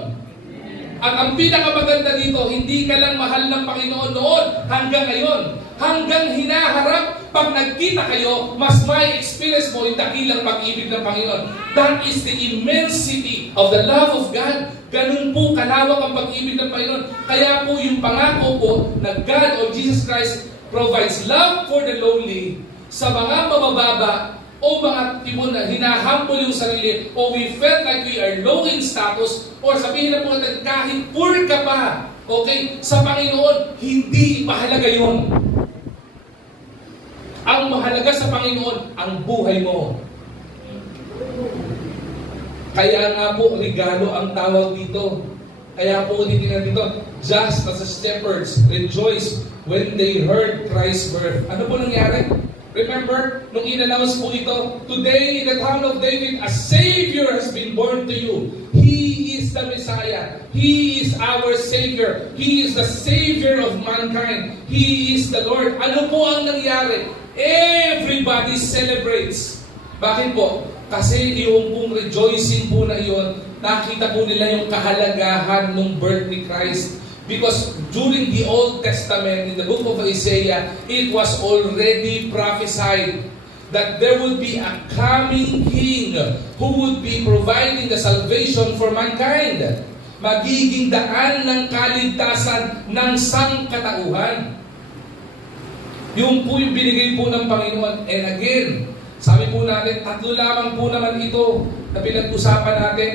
At ang pinakamaganda dito, hindi ka lang mahal ng Panginoon noon hanggang ngayon. hanggang hinaharap. Pag nagkita kayo, mas may experience mo yung dakilang pag-ibig ng Panginoon. That is the immensity of the love of God. Ganun po kalawak ang pag-ibig ng Panginoon. Kaya po yung pangako po na God or Jesus Christ provides love for the lonely sa mga mabababa o mga tipo na hinahambol yung sarili o we felt like we are low in status or sabihin na po natin kahit poor ka pa, okay, sa Panginoon, hindi mahalaga yun. Ang mahalaga sa Panginoon, ang buhay mo. Kaya nga po, regalo ang tawag dito. Kaya po titingnan dito, just as the shepherds rejoiced when they heard Christ's birth. Ano po nangyari? Remember, nung in-announce po ito, today in the town of David, a Savior has been born to you. He is the Messiah. He is our Savior. He is the Savior of mankind. He is the Lord. Ano po ang nangyari? Everybody celebrates. Bakit po? Kasi yung pong rejoicing po na iyon, nakita po nila yung kahalagahan ng birth ni Christ. Because during the Old Testament, in the book of Isaiah, it was already prophesied that there would be a coming king who would be providing the salvation for mankind. Magiging daan ng kaligtasan ng sangkatauhan. Yung po yung binigay po ng Panginoon. And again, sabi po natin, tatlo lamang po naman ito na pinag-usapan natin.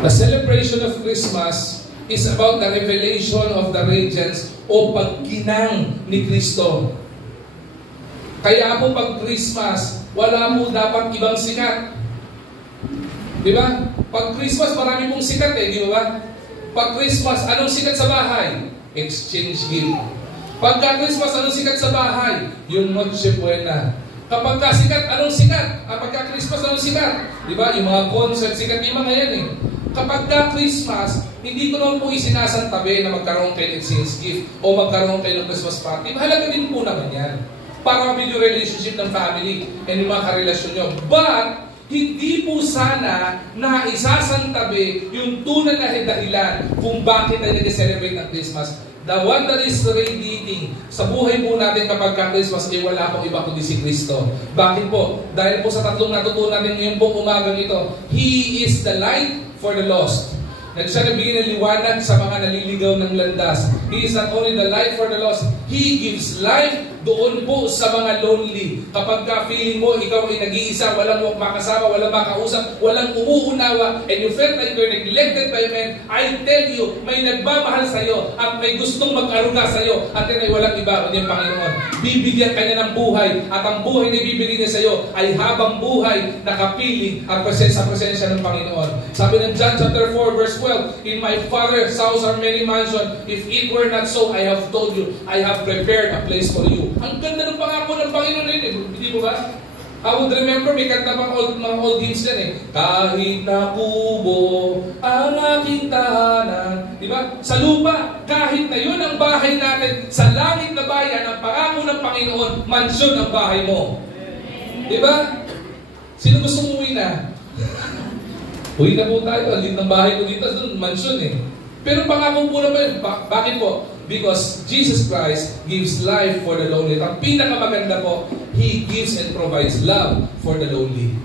The celebration of Christmas is about the revelation of the radiance o pagkinang ni Kristo. Kaya po pag Christmas, wala po dapat ibang sikat. Di ba? Pag Christmas, marami pong sikat di ba? Pag Christmas, anong sikat sa bahay? Exchange gift. Pagka Christmas, anong sikat sa bahay? Yung Noche Buena. Kapag sikat, anong sikat? Pagka Christmas, anong sikat? Di ba? Yung mga concert, sikat yung mga yan Kapag Christmas, hindi ko naman po isinasantabi na magkaroon kayo ng exchange gift o magkaroon kayo ng Christmas party. Mahalaga din po naman yan. Para mabuild yung relationship ng family and yung mga karelasyon nyo. But, hindi po sana na isasantabi yung tunay na dahilan kung bakit tayo nag-celebrate ng Christmas. The one that is radiating sa buhay po natin kapag Christmas, wala pong iba kundi si Kristo. Bakit po? Dahil po sa tatlong natutunan natin ngayon pong umagang ito, He is the light for the lost. Siya nagbigay ng liwanag sa mga naliligaw ng landas. He is not only the light for the lost, He gives life doon po sa mga lonely. Kapag feeling mo, ikaw ay nag-iisa, walang makasama, walang makausap, walang umuunawa, and you felt like you're neglected by men, I tell you, may nagmamahal sa'yo at may gustong mag-aruga sa'yo at yan ay walang iba kundi ang Panginoon. Bibigyan ka niya ng buhay at ang buhay na ibibigay niya sa'yo ay habang buhay na kapiling at sa presensya ng Panginoon. Sabi ng John chapter 4 verse 12, in my Father's house are many mansions. If it were not so, I have told you, I have prepared a place for you. Ang ganda ng pangako ng Panginoon hindi mo ba? I would remember, may kanta mga old hymns yan Kahit na kubo ang aking tahanan. Di ba? Sa lupa, kahit na yun ang bahay natin, sa langit na bayan, ang pangako ng Panginoon, mansyon ang bahay mo. Di ba? Sino gusto umuwi na? Uwi na po tayo, alin ng bahay ko dito, mansyon Pero pangako po naman, bakit po? Because Jesus Christ gives life for the lonely. Ang pinakamaganda po, He gives and provides love for the lonely.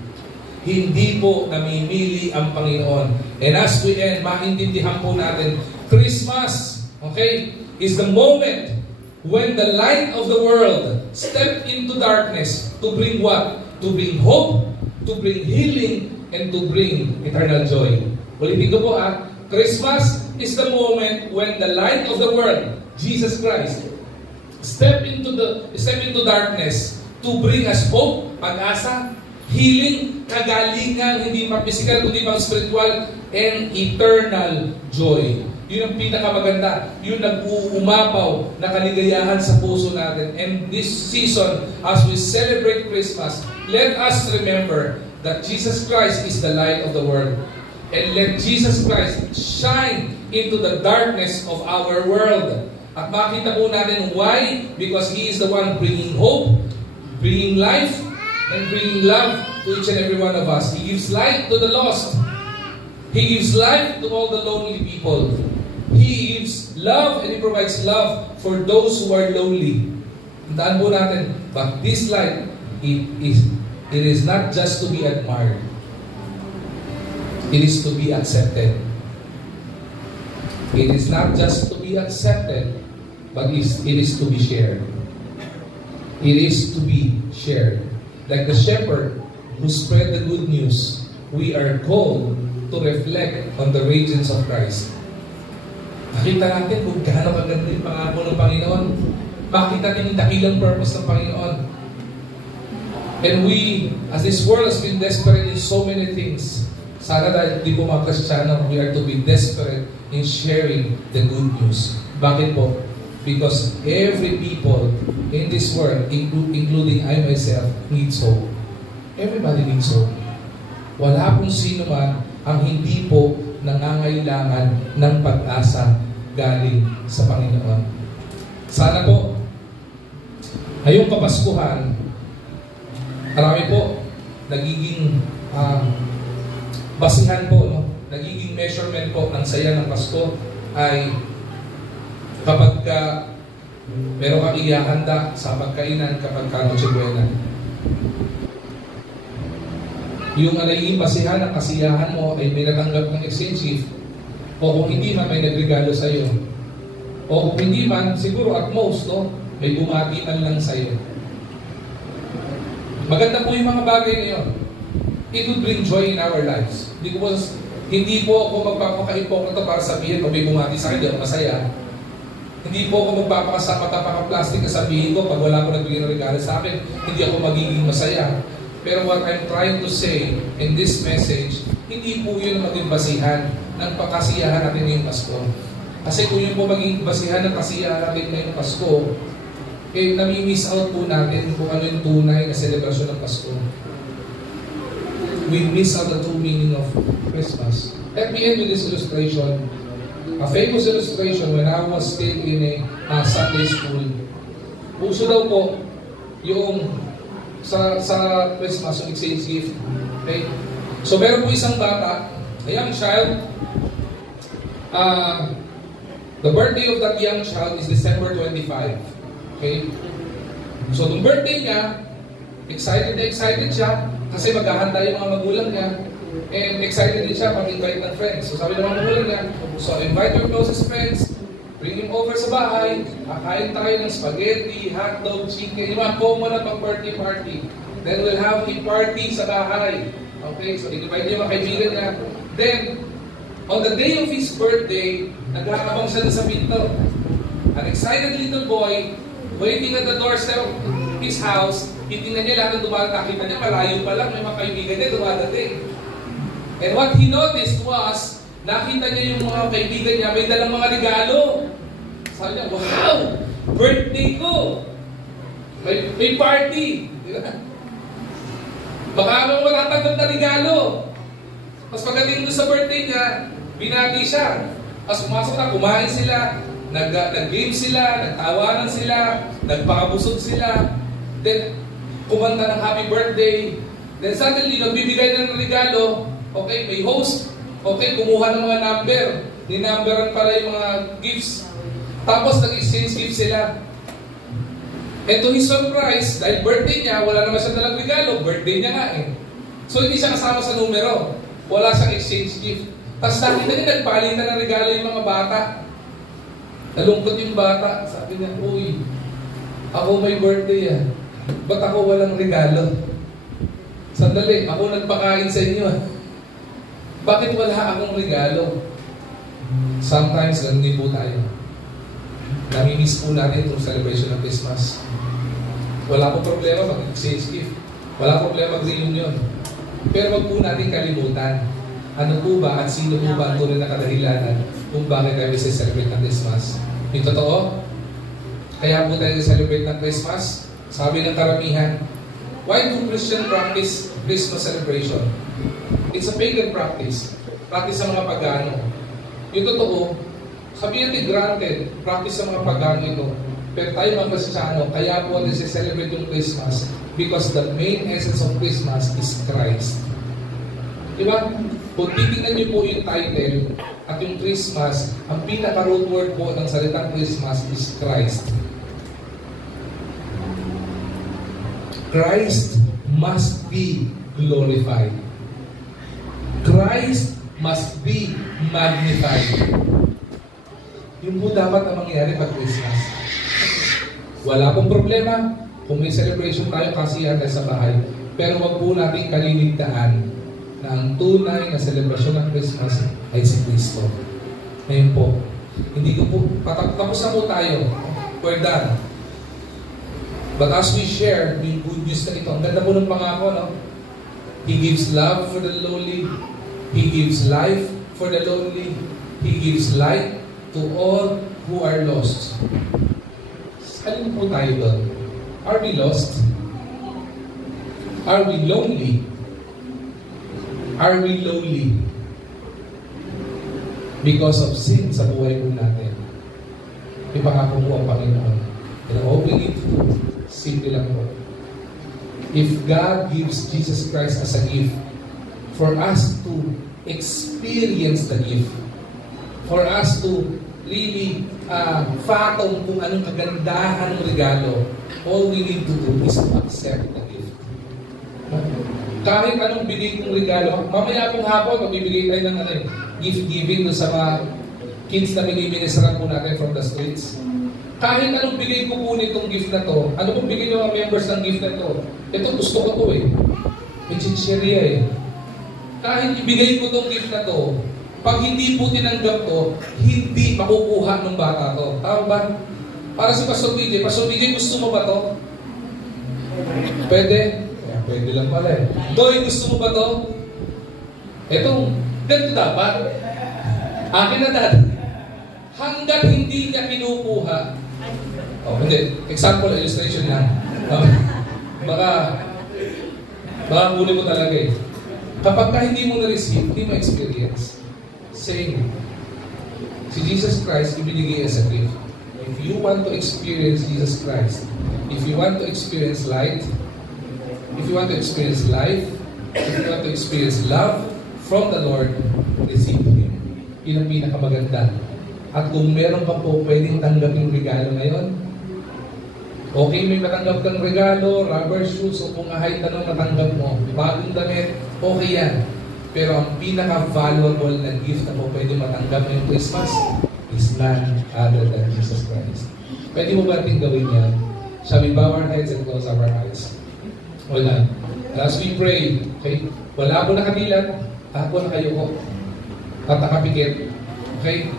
Hindi po namimili ang Panginoon. And as we end, maintindihan po natin, Christmas, okay, is the moment when the light of the world stepped into darkness to bring what? To bring hope, to bring healing, and to bring eternal joy. Ulitin ko po Christmas is the moment when the light of the world, Jesus Christ, step into darkness to bring us hope, pag-asa, healing, kagalingan, hindi physical kundi spiritual, and eternal joy. Yun ang pinakamaganda. Yun nag-uumapaw na kaligayahan sa puso natin. And this season, as we celebrate Christmas, let us remember that Jesus Christ is the light of the world. And let Jesus Christ shine into the darkness of our world. At makita po natin why? Because He is the one bringing hope, bringing life, and bringing love to each and every one of us. He gives light to the lost. He gives life to all the lonely people. He gives love and He provides love for those who are lonely. Tandaan po natin, but this light, it is not just to be admired. It is to be accepted. It is not just to be accepted, but it is to be shared. It is to be shared. Like the shepherd who spread the good news, we are called to reflect on the radiance of Christ. Makita natin kung gaano kaganda yung pangako ng Panginoon. Makita natin yung dakilang purpose ng Panginoon. And we, as this world has been desperate in so many things, sana dahil di po mga Kristiyano, we are to be desperate in sharing the good news. Bakit po? Because every people in this world, including I myself, needs hope. Everybody needs hope. Wala pong sino man ang hindi po nangangailangan ng pag-asa galing sa Panginoon. Sana po, ngayong Kapaskuhan, marami po nagiging basihan po, no? Nagiging measurement po ng saya ng Pasko ay kapag meron kang ihahanda sa pagkainan kapag Noche Buena. Yung nagiging basihan ng kasiyahan mo ay may natanggap ng exchange gift, o kung hindi man may nagregalo sa iyo, o kung hindi man siguro at most, no, may bumati man lang sa iyo. Maganda po yung mga bagay na yun. It will bring joy in our lives. Hindi po ako magpapaka-ipokrito para sabihin kung may bumati sa akin, di ako masaya. Hindi po ako magpapaka-plastic na sabihin ko pag wala ko nagbigay ng regalo sa akin, hindi ako magiging masaya. Pero what I'm trying to say in this message, hindi po yun ang maging basihan ng pagkasiyahan natin ngayong Pasko. Kasi kung yun po maging basihan ng kasiyahan natin ngayong Pasko, nami-miss out po natin kung ano yung tunay na selebrasyon ng Pasko. We miss out the true meaning of Christmas. Let me end with this illustration. A famous illustration when I was still in a Sunday school. Uso daw po yung sa Christmas, yung exchange gift. Okay? So meron po isang bata, a young child. The birthday of that young child is December 25. Okay? So nung birthday niya, excited siya kasi maghahanda yung mga magulang niya. And excited din siya pag-invite ng friends. So sabi ng mga magulang niya, so invite your closest friends, bring him over sa bahay, kakain tayo ng spaghetti, hotdog, chicken, yung mga common na pang-birthday party. Then we'll have a party sa bahay. Okay, so invite niya yung mga kaibigan niya. Then, on the day of his birthday, nagkakabang siya sa pinto. An excited little boy, waiting at the doorstep of his house, titingnan niya lahat ng dumating, nakita niya, malayo pa lang, may mga kaibigan niya dumadating. And what he noticed was, nakita niya yung mga kaibigan niya, may dalang mga regalo. Sabi niya, wow! Birthday ko! May party! Baka naman wala tanggap na regalo. Tapos pagdating doon sa birthday niya, binati siya. Tapos pumasok na, kumain sila, nag-game sila, nagtawanan sila, nagpakabusog sila. Then, kumanta ng happy birthday. Then suddenly, nagbibigay na ng regalo. Okay, may host. Okay, kumuha ng mga number. Ninumberan pala yung mga gifts. Tapos nag-exchange gifts sila. And to his surprise, dahil birthday niya, wala naman siya dalang regalo. Birthday niya nga eh. So hindi siya kasama sa numero. Wala siyang exchange gift. Tapos nakita niya, nagpalitan ng regalo yung mga bata. Nalungkot yung bata. Sabi niya, uy, ako may birthday ah. Ba't ako walang regalo? Sandali, ako nagpakain sa inyo ah. Bakit wala akong regalo? Sometimes, ganun din po tayo. Namimiss po natin itong celebration ng Christmas. Wala po problema mag-exchange gift. Wala po problema mag-reunion. Pero wag po natin kalimutan. Ano po ba at sino po ba ang tunay na kadahilanan kung bakit tayo celebrate ng Christmas? Yung totoo, kaya po tayo celebrate ng Christmas, sabi ng karamihan, why do Christian practice Christmas celebration? It's a pagan practice. Practice sa mga pagano. Yung totoo, sabihin natin granted, practice sa mga pagano ito. Pero tayo mga Kristiyano, kaya po natin celebrate yung Christmas because the main essence of Christmas is Christ. Di ba? Kung titingnan niyo po yung title at yung Christmas, ang pinaka-root word po ng salitang Christmas is Christ. Christ must be glorified. Christ must be magnified. Yun po dapat ang mangyayari pag Christmas. Wala pong problema kung may celebration tayo kasiyahan tayo sa bahay. Pero wag po natin kaliligtaan na ang tunay na selebrasyon ng Christmas ay si Kristo. Ngayon po, hindi ko po, tapos na po tayo. We're done. But as we share yung good news na ito, ang ganda po ng pangako, no? He gives love for the lowly. He gives life for the lonely. He gives light to all who are lost. Alin po tayo doon? Are we lost? Are we lonely? Are we lonely? Because of sin sa buhay po natin. Ipangako po ang Panginoon. And all we need to do, simple lang po. If God gives Jesus Christ as a gift, for us to experience the gift, for us to really fathom kung anong kagandahan ng regalo, all we need to do is to accept the gift. Kahit anong bigay kong regalo, mamaya pong hapon, magbibigay tayo ng gift giving doon sa mga kids na miniministran po natin from the streets. Kahit anong bigay ko po nitong gift na to, ano pong bigay ng mga members ng gift na to? Ito, gusto ko to eh. May chichirya eh. Kahit ibigay ko tong gift na to, pag hindi po tinanggap to, hindi makukuha ng bata to. Tama ba? Para si Pastor DJ, gusto mo ba to? Pwede? Pwede lang pala eh. Doy, gusto mo ba to? Etong, ganito dapat. Akin na dad. Hanggat hindi niya kinukuha. Oh, hindi. Example, illustration lang. Baka kunin mo talaga eh. Kapag ka hindi mo na-receive, hindi mo experience. Same. Si Jesus Christ, ibinigay as a gift. If you want to experience Jesus Christ, if you want to experience light, if you want to experience life, if you want to experience love from the Lord, receive Him. Yun ang pinakamaganda. At kung meron pa po pwedeng tanggapin regalo ngayon, okay, may matanggap kang regalo, rubber shoes, o kung kahit anong matanggap mo, bagong damit, okay yan. Pero ang pinaka-valuable na gift na po pwede matanggap ngayong Christmas is none other than Jesus Christ. Pwede mo ba natin gawin yan? Shall we bow our heads and close our eyes? Wala. As we pray, okay? Wala po nakabilat, ako nakayuko. Tatakapikit. Okay?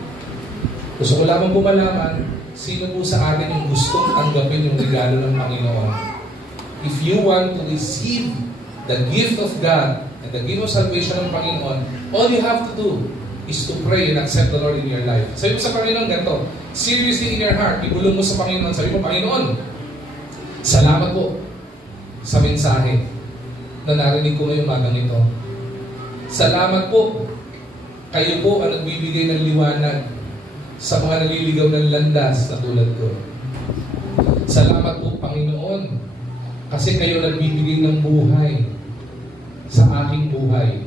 Gusto ko lamang po malaman, sino po sa atin yung gustong tanggapin yung regalo ng Panginoon? If you want to receive the gift of God and the gift of salvation ng Panginoon, all you have to do is to pray and accept the Lord in your life. Sabi mo sa Panginoon ganito, seriously in your heart, ibulong mo sa Panginoon, sabi mo, Panginoon, salamat po sa mensahe na narinig ko ngayong magang ito. Salamat po, kayo po ang nagbibigay ng liwanag sa mga naliligaw ng landas na tulad ko. Salamat po, Panginoon, kasi kayo nagbibigay ng buhay sa aking buhay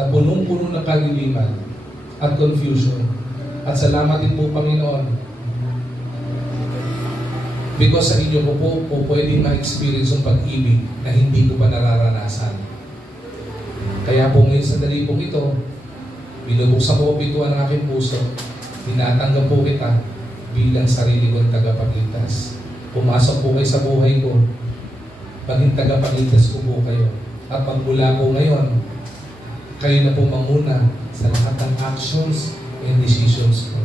na punong-puno ng kaliliman at confusion. At salamat din po, Panginoon, because sa inyo ko po pwedeng ma-experience yung pag-ibig na hindi ko pa nararanasan. Kaya po ngayon sa dali pong ito, binubuksan ko bituan ng aking puso, tinatanggap po kita bilang sarili kong tagapagligtas. Pumasok po kayo sa buhay ko, maging tagapagligtas ko po kayo. At magmula po ngayon, kayo na po manguna sa lahat ng actions and decisions ko.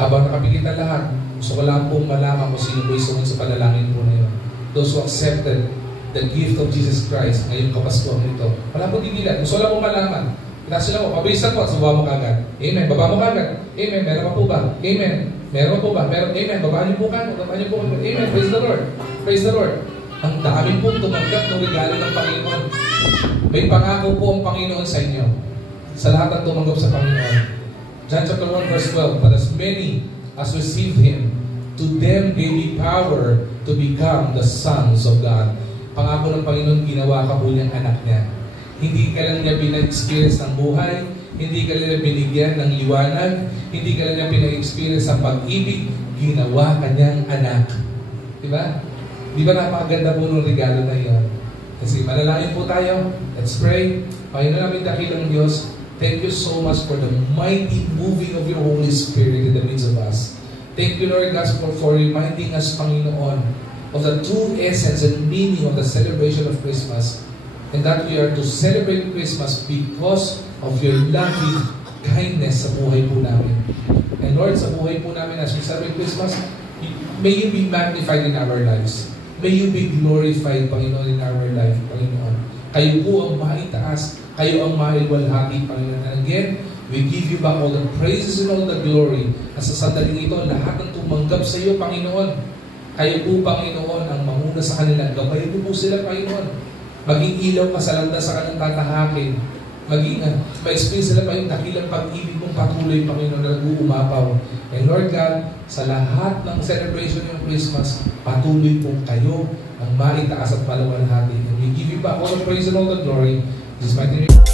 Habang nakapikita lahat, gusto ko lang pong malaman kung sino po isunod sa panalangin po na yun. Those who accepted the gift of Jesus Christ ngayong Kapaskuhan nito. Wala po didilan. Gusto lang pong malaman. Kasi lang po, pabilisan po at suba mo kagad. Amen. Baba mo kagad. Amen. Meron pa po ba? Amen. Meron po ba? Meron. Amen. Babaan niyo po kagad. Babaan niyo po kagad. Amen. Praise the Lord. Praise the Lord. Ang dami pong tumanggap ng regalo ng Panginoon. May pangako po ang Panginoon sa inyo. Sa lahat ng tumanggap sa Panginoon. John chapter 1 verse 12, but as many as received Him, to them gave He power to become the sons of God. Pangako ng Panginoon, ginawa ka po niyang anak niya. Hindi ka lang niya pina-experience ng buhay, hindi ka lang niya binigyan ng liwanag, hindi ka lang niya pina-experience ng pag-ibig, ginawa kanyang anak. Diba? Di ba napakaganda po ng regalo na iyon? Kasi manalangin po tayo. Let's pray. Panginoon namin dakilang Diyos, thank you so much for the mighty moving of your Holy Spirit in the midst of us. Thank you, Lord God, for reminding us, Panginoon, of the true essence and meaning of the celebration of Christmas. And that we are to celebrate Christmas because of your loving kindness sa buhay po namin. And Lord, sa buhay po namin as we celebrate Christmas, may you be magnified in our lives. May you be glorified, Panginoon, in our life, Panginoon. Kayo po ang maitaas, kayo ang mailwalhati, Panginoon. And again, we give you back all the praises and all the glory. At sa sandaling ito, lahat ng tumanggap sa iyo, Panginoon. Kayo po, Panginoon, ang manguna sa kanila. Gabayin po sila, Panginoon. Maging ilaw ka sa landas sa kanilang tatahakin. Maging ma-experience sila pa yung dakilang pag-ibig mong patuloy, Panginoon, na nag-uumapaw. And Lord God, sa lahat ng celebration ng Christmas, patuloy po kayo ang maitaas at malawanhati. And we give you back all the praise and all the glory. In Jesus' mighty name.